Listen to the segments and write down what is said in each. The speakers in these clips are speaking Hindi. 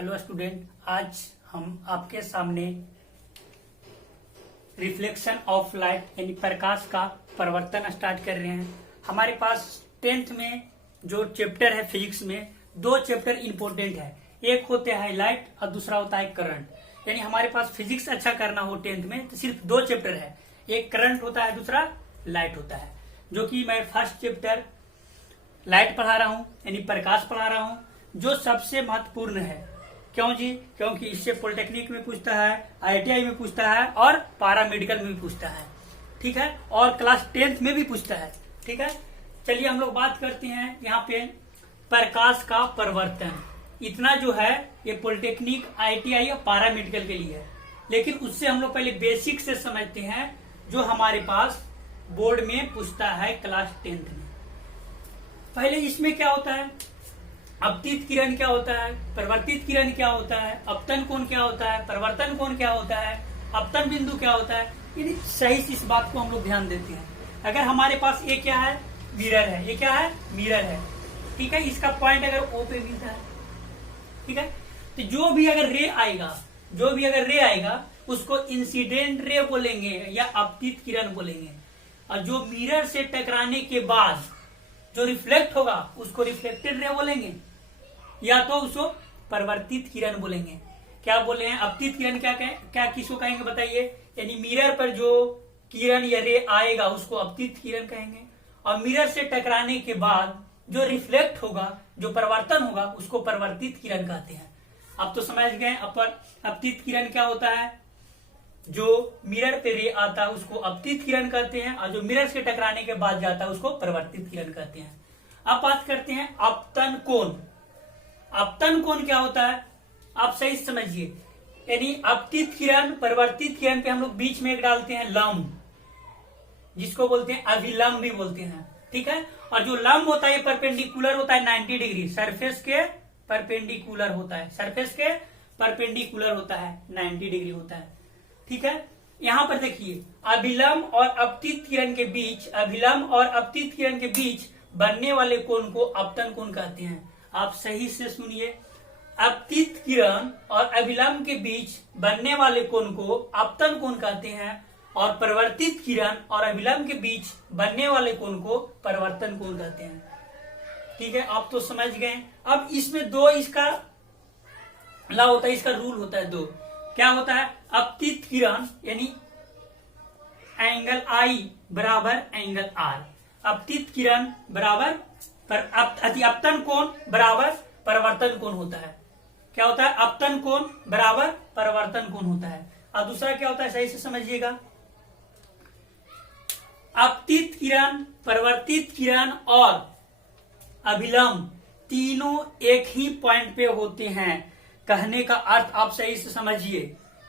हेलो स्टूडेंट, आज हम आपके सामने रिफ्लेक्शन ऑफ लाइट यानी प्रकाश का प्रवर्तन स्टार्ट कर रहे हैं। हमारे पास 10th में जो चैप्टर है फिजिक्स में, दो चैप्टर इंपॉर्टेंट है। एक होता है लाइट और दूसरा होता है करंट। यानी हमारे पास फिजिक्स अच्छा करना हो 10th में तो सिर्फ दो चैप्टर है, एक करंट होता है, दूसरा लाइट होता है। जो कि मैं फर्स्ट चैप्टर लाइट पढ़ा रहा हूं यानी प्रकाश पढ़ा रहा हूं, जो सबसे महत्वपूर्ण है। क्यों जी? क्योंकि इससे पॉलिटेक्निक में पूछता है, IITI में पूछता है और पारा मेडिकल में भी पूछता है, ठीक है, और क्लास 10th में भी पूछता है, ठीक है। चलिए हम लोग बात करते हैं यहाँ पे प्रकाश का प्रवर्तन। इतना जो है ये पॉलिटेक्निक, IITI और पारा मेडिकल के लिए है, लेकिन उससे हम लोग पहले बेसिक से समझते हैं जो हमारे पास बोर्ड में पूछता है क्लास 10th में। पहले इसमें क्या होता है, अपतित किरण क्या होता है, परिवर्तित किरण क्या होता है, अपतन कोण क्या होता है, परिवर्तन कोण क्या होता है, अपतन बिंदु क्या होता है, यानी सही से इस बात को हम लोग ध्यान देते हैं। अगर हमारे पास ये क्या है, मिरर है, ये क्या है, मिरर है, ठीक है। इसका पॉइंट अगर O पे मिलता है, ठीक है, तो जो भी अगर रे आएगा उसको इंसिडेंट रे बोलेंगे या अपतित किरण बोलेंगे। और जो मिरर से टकराने के बाद जो रिफ्लेक्ट होगा उसको रिफ्लेक्टेड रे बोलेंगे, या तो उसको परिवर्तित किरण बोलेंगे। क्या बोले हैं, अपतित किरण क्या किसको कहेंगे बताइए? यानी मिरर पर जो किरण या रे आएगा उसको अपतित किरण कहेंगे, और मिरर से टकराने के बाद जो रिफ्लेक्ट होगा, जो परिवर्तन होगा, उसको परिवर्तित किरण कहते हैं। अब तो समझ गए अपतित किरण क्या होता है। जो मिरर पे रे आता है उसको अपतित किरण कहते हैं, और जो मिरर से टकराने के बाद जाता है उसको परिवर्तित किरण कहते हैं। अब बात करते हैं अपतन कोण। अपतन कोण क्या होता है, आप सही समझिए। यानी अपतित किरण परिवर्तित किरण पे हम लोग बीच में एक डालते हैं लंब, जिसको बोलते हैं अभिलंब भी बोलते हैं, ठीक है। और जो लंब होता है परपेंडिकुलर होता है 90 डिग्री, सरफेस के परपेंडिकुलर होता है, सरफेस के परपेंडिकुलर होता है, 90 डिग्री होता है, ठीक है। यहां पर देखिए अभिलंब और अपतित किरण के बीच, अभिलंब और अपतित किरण के बीच बनने वाले कोण को अपतन कोण कहते हैं। आप सही से सुनिए, अपतित किरण और अभिलंब के बीच बनने वाले कोण को अपतन कोण कहते हैं, और परिवर्तित किरण और अभिलंब के बीच बनने वाले कोण को परिवर्तन कोण कहते हैं, ठीक है। आप तो समझ गए। अब इसमें दो इसका लॉ होता है, इसका रूल होता है दो। क्या होता है, अपतित किरण यानी एंगल I बराबर एंगल R, अपतित किरण बराबर अपतन कोण बराबर परिवर्तन कोण होता है। क्या होता है, अपतन कोण बराबर परिवर्तन कोण होता है। और दूसरा क्या होता है, सही से समझिएगा, अपतित किरण, परिवर्तित किरण और अभिलंब तीनों एक ही पॉइंट पे होते हैं। कहने का अर्थ आप सही से समझिए।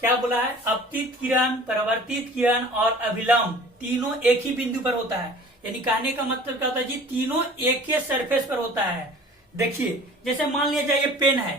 क्या बोला है, अपतित किरण, परिवर्तित किरण और अभिलंब तीनों एक ही बिंदु पर होता है। यानी कहने का मतलब क्या होता है जी, तीनों एक ही सरफेस पर होता है। देखिए जैसे मान लिया जाए ये पेन है,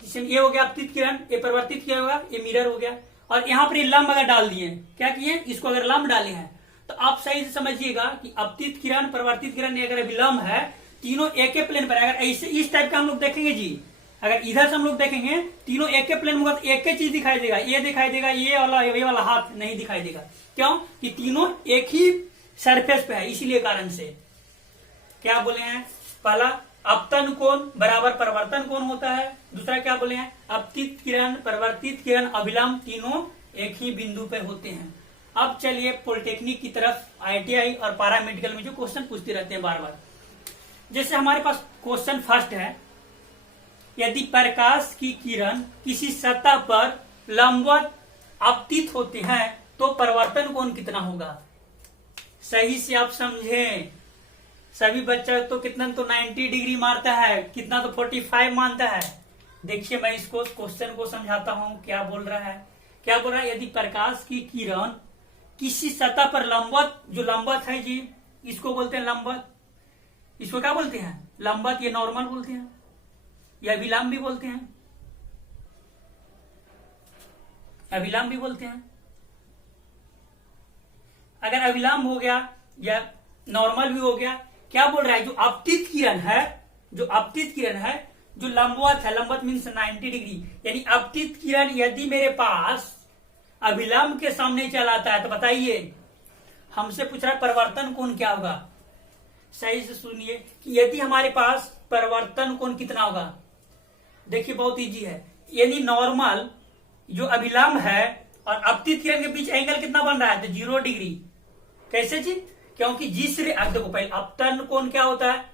ये हो गया अपतित किरण, ये परिवर्तित किया होगा, ये मिरर हो गया, और यहाँ पर ये लंब अगर डाल दिए, क्या किए, इसको अगर लंब डाले हैं, तो आप सही से समझिएगा कि अपतित किरण, परिवर्तित किरण अगर अभिलंब है, तीनों एक ही प्लेन पर। अगर ऐसे इस टाइप का हम लोग देखेंगे जी, अगर इधर से हम लोग देखेंगे तीनों एक ही प्लेन में होगा तो एक ही चीज दिखाई देगा, ये दिखाई देगा, ये वाला हाथ नहीं दिखाई देगा। क्यों? कि तीनों एक ही सरफेस पे है, इसीलिए कारण से। क्या बोले हैं, पहला अपतन कोण बराबर परिवर्तन कोण होता है, दूसरा क्या बोले हैं, अपतित किरण, परिवर्तित किरण, अभिलंब तीनों एक ही बिंदु पे होते हैं। अब चलिए पॉलिटेक्निक की तरफ, IITI और पारा मेडिकल में जो क्वेश्चन पूछते रहते हैं बार बार। जैसे हमारे पास क्वेश्चन फर्स्ट है, यदि प्रकाश की किरण किसी सतह पर लंबवत अपतित होते हैं तो परिवर्तन कोण कितना होगा? सही से आप समझें। सभी बच्चा तो कितना तो 90 डिग्री मारता है, कितना तो 45 मानता है। देखिए मैं इसको क्वेश्चन को समझाता हूं क्या बोल रहा है। क्या बोल रहा है, यदि प्रकाश की किरण किसी सतह पर लंबवत, जो लंबवत है जी इसको बोलते हैं लंबवत, इसको क्या बोलते हैं, लंबवत, ये नॉर्मल बोलते हैं, या अभिलंब भी बोलते हैं, अभिलंब भी बोलते हैं। अगर अभिलंब हो गया या नॉर्मल भी हो गया, क्या बोल रहा है, जो अपतित किरण है, जो अपतित किरण है जो लंबवत है, लंबवत मीन्स 90 डिग्री, यानी अपतित किरण यदि मेरे पास अभिलंब के सामने चलाता है तो बताइए हमसे पूछ रहा है परिवर्तन कोण क्या होगा। सही से सुनिए कि यदि हमारे पास परिवर्तन कोण कितना होगा, देखिए बहुत इजी है, यानी नॉर्मल जो अभिलंब है और अपतित किरण के बीच एंगल कितना बन रहा है, तो 0 डिग्री। कैसे जी, क्योंकि जिस देखो पहले अपतन कोण क्या होता है,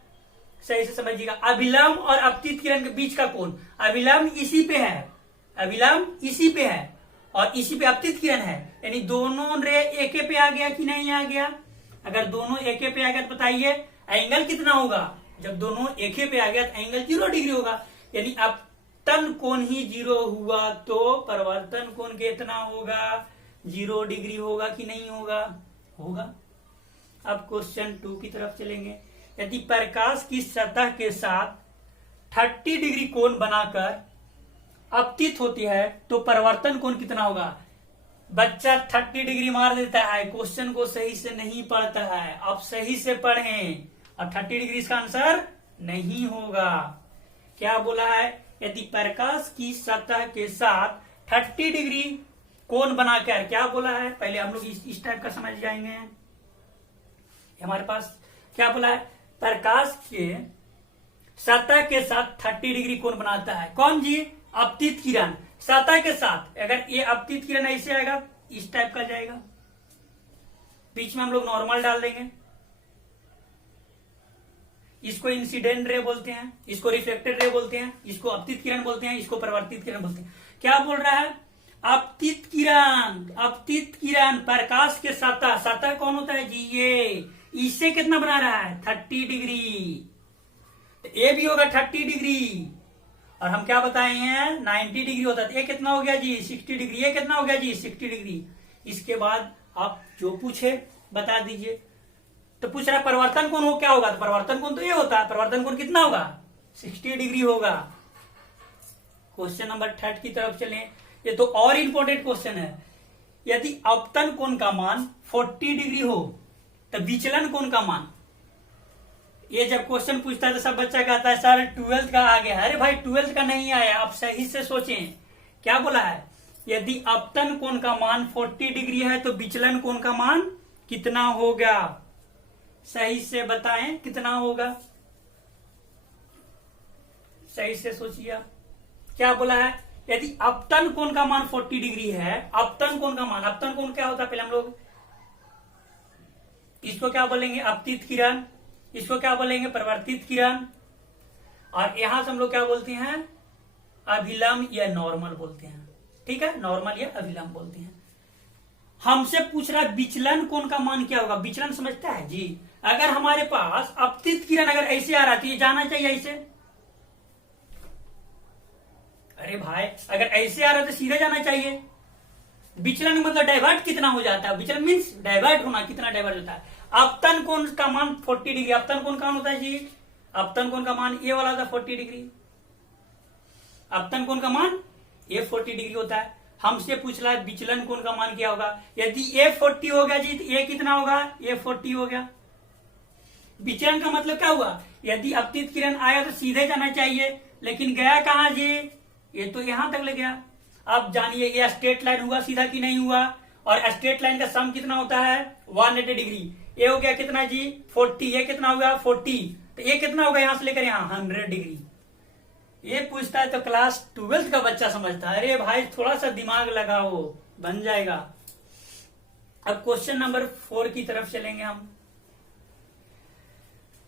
सही से समझिएगा, अभिलंब और अपतित किरण के बीच का कोण, अभिलंब इसी पे है, अभिलंब इसी पे है और इसी पे अपतित किरण है, यानी दोनों रे एके पे आ गया कि नहीं आ गया। अगर दोनों एके पे आ गया तो बताइए एंगल कितना होगा, जब दोनों एके पे आ गया तो एंगल 0 डिग्री होगा, यानी अपतन कोण ही 0 हुआ तो परिवर्तन कोण कितना होगा, 0 डिग्री होगा कि नहीं होगा, होगा। अब क्वेश्चन 2 की तरफ चलेंगे। यदि प्रकाश की सतह के साथ 30 डिग्री कोण बनाकर अपतित होती है तो परिवर्तन कोण कितना होगा। बच्चा 30 डिग्री मार देता है, क्वेश्चन को सही से नहीं पढ़ता है, आप सही से पढ़ें, और 30 डिग्री इसका आंसर नहीं होगा। क्या बोला है, यदि प्रकाश की सतह के साथ 30 डिग्री कोण बनाकर, क्या बोला है, पहले हम लोग इस टाइप का समझ जाएंगे। हमारे पास क्या बोला है, प्रकाश के सतह के साथ 30 डिग्री कोण बनाता है, कौन जी, अपतित किरण, सतह के साथ। अगर ये अपतित किरण ऐसे आएगा, इस टाइप का जाएगा, बीच में हम लोग नॉर्मल डाल देंगे, इसको इंसिडेंट रे बोलते हैं, इसको रिफ्लेक्टेड रे बोलते हैं, इसको अपतित किरण बोलते हैं, इसको परिवर्तित किरण बोलते हैं। क्या बोल रहा है, अपतित किरण, अपतित किरण प्रकाश के सतह, सतह कौन होता है जी, ये, इससे कितना बना रहा है 30 डिग्री, तो ये भी होगा 30 डिग्री, और हम क्या बताए हैं 90 डिग्री होता है, ये कितना हो गया जी 60 डिग्री, ये कितना हो गया जी 60 डिग्री। इसके बाद आप जो पूछे बता दीजिए। तो पूछ रहा है परिवर्तन कोण हो क्या होगा, तो परिवर्तन कोण तो ये होता है, परिवर्तन कोण कितना होगा 60 डिग्री होगा। क्वेश्चन नंबर 3 की तरफ चलें, ये तो और इंपॉर्टेंट क्वेश्चन है। यदि अपतन कोण का मान 40 डिग्री हो तो विचलन कोण का मान, ये जब क्वेश्चन पूछता है तो सब बच्चा कहता है सर 12th का आ गया, अरे भाई 12th का नहीं आया, आप सही से सोचें। क्या बोला है, यदि अपतन कोण का मान 40 डिग्री है तो विचलन कोण का मान कितना होगा, सही से बताएं कितना होगा, सही से सोचिए आप। क्या बोला है, यदि अपतन कोण का मान 40 डिग्री है, अपतन कोण का मान, अपतन कोण क्या होता है पहले हम लोग इसको क्या बोलेंगे, अपतित किरण, इसको क्या बोलेंगे परिवर्तित किरण, और यहां से हम लोग क्या बोलते हैं अभिलंब या नॉर्मल बोलते हैं, ठीक है, नॉर्मल या अभिलंब बोलते हैं। हमसे पूछ रहा है विचलन कोण का मान क्या होगा, विचलन समझता है जी, अगर हमारे पास अपतित किरण अगर ऐसे आ रहा तो ये जाना चाहिए ऐसे, अरे भाई अगर ऐसे आ रहा तो सीधे जाना चाहिए। विचलन मतलब डाइवर्ट कितना हो जाता है, विचलन मीन्स डाइवर्ट होना, कितना डाइवर्ट होता है। अपतन कोण का मान 40 डिग्री, अपतन कोण कौन होता है जी, अपतन कोण का मान ये वाला था 40 डिग्री, अपतन कोण का मान ये 40 डिग्री होता है। हमसे पूछ रहा है विचलन कोण का मान क्या होगा, यदि ये 40 हो गया जी तो ये कितना होगा, ये 40 हो गया। विचलन का मतलब क्या हुआ, यदि अपतित किरण आया तो सीधे जाना चाहिए, लेकिन गया कहां जी, ये तो यहां तक ले गया। अब जानिए ये स्ट्रेट लाइन हुआ सीधा कि नहीं हुआ, और स्ट्रेट लाइन का सम कितना होता है 180 डिग्री, ये हो गया कितना जी 40, ये कितना होगा 40, तो ये कितना होगा यहां से लेकर यहां 100 डिग्री। ये पूछता है तो क्लास 12th का बच्चा समझता है, अरे भाई थोड़ा सा दिमाग लगाओ बन जाएगा। अब क्वेश्चन नंबर 4 की तरफ चलेंगे हम।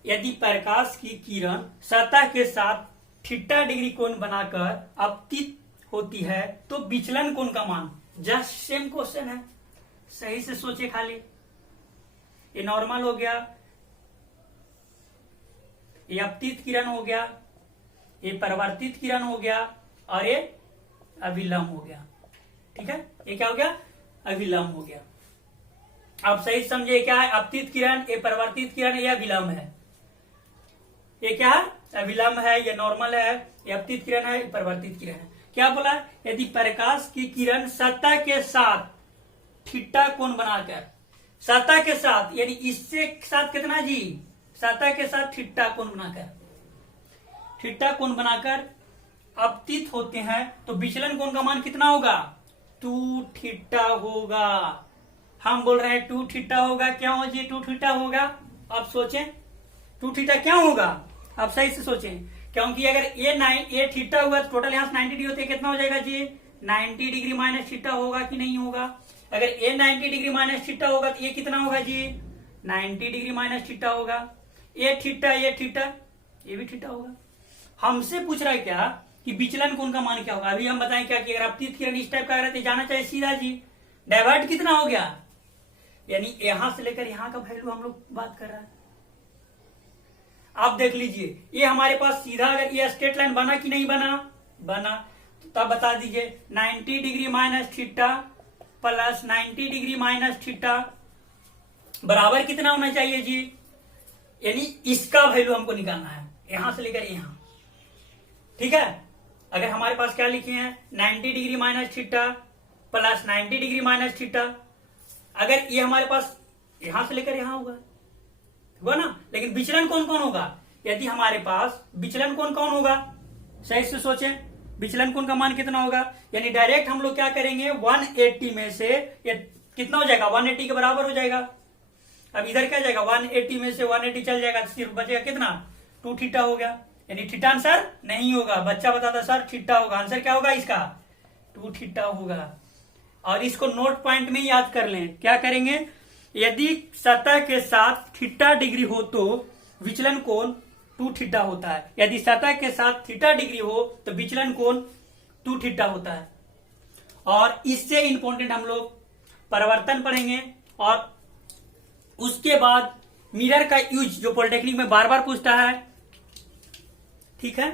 यदि प्रकाश की किरण सतह के साथ थीटा डिग्री कोण बनाकर अपतित होती है तो विचलन कोण का मान, जस्ट सेम क्वेश्चन है, सही से सोचे खाली। ये नॉर्मल हो गया, ये अपतित किरण हो गया, ये परिवर्तित किरण हो गया, और ये अभिलंब हो गया, ठीक है। ये क्या हो गया अभिलंब हो गया। आप सही समझे क्या है, अपतित किरण, ये परिवर्तित किरण, ये अभिलंब है, ये क्या है अभिलंब है, ये नॉर्मल है, ये अपतित किरण है, ये परिवर्तित किरण है। क्या बोला, यदि प्रकाश की किरण सतह के साथ थीटा कोण बनाकर, सतह के साथ यानी इससे साथ कितना जी, सतह के साथ थीटा कोण बनाकर, थीटा कोण बनाकर अपतित होते हैं तो विचलन कोण का मान कितना होगा? 2 थीटा होगा। हम बोल रहे हैं 2 थीटा होगा। क्यों जी 2 थीटा होगा? अब सोचें 2 थीटा क्यों होगा? अब सही से सोचें, क्योंकि अगर ए थीटा हुआ तो टोटल यहाँ से 90 डिग्री होते कितना हो जाएगा जी? 90 डिग्री माइनस थीटा होगा कि नहीं होगा? अगर ए 90 डिग्री माइनस थीटा होगा तो ये कितना होगा जी? 90 डिग्री माइनस थीटा होगा। ए थीटा ये भी थीटा होगा। हमसे पूछ रहा है क्या कि विचलन कोण का मान क्या होगा? अभी हम बताएं क्या कि अगर अपतित किरण इस टाइप का रहते जाना चाहिए सीधा जी, डाइवर्ट कितना हो गया? यानी यहां से लेकर यहां का वैल्यू हम लोग बात कर रहे हैं। आप देख लीजिए ये हमारे पास सीधा अगर ये स्ट्रेट लाइन बना कि नहीं बना तो तब बता दीजिए 90 degree minus theta plus 90 degree minus theta बराबर कितना होना चाहिए जी? यानी इसका वैल्यू हमको निकालना है यहां से लेकर यहां। ठीक है, अगर हमारे पास क्या लिखे हैं 90 degree minus theta plus 90 degree minus theta, अगर ये हमारे पास यहां से लेकर यहां होगा ना, लेकिन विचलन कौन कौन होगा? यदि हमारे पास विचलन कौन कौन होगा, सही से सोचें, विचलन कोण का मान कितना होगा? यानी डायरेक्ट हम लोग क्या करेंगे 180 में से ये कितना हो जाएगा? 180 के बराबर हो जाएगा। अब इधर क्या जाएगा 180 में से 180 चल जाएगा, सिर्फ बचेगा कितना? 2 थीटा हो गया। यानी थीटा आंसर नहीं होगा। बच्चा बताता सर थीटा होगा। आंसर क्या होगा इसका? 2 थीटा होगा। और इसको नोट पॉइंट में याद कर लें। क्या करेंगे? यदि सतह के साथ थीटा डिग्री हो तो विचलन कोण 2 थीटा होता है। यदि सतह के साथ थीटा डिग्री हो तो विचलन कोण 2 थीटा होता है। और इससे इंपॉर्टेंट हम लोग परिवर्तन पढ़ेंगे और उसके बाद मिरर का यूज जो पॉलिटेक्निक में बार बार पूछता है। ठीक है।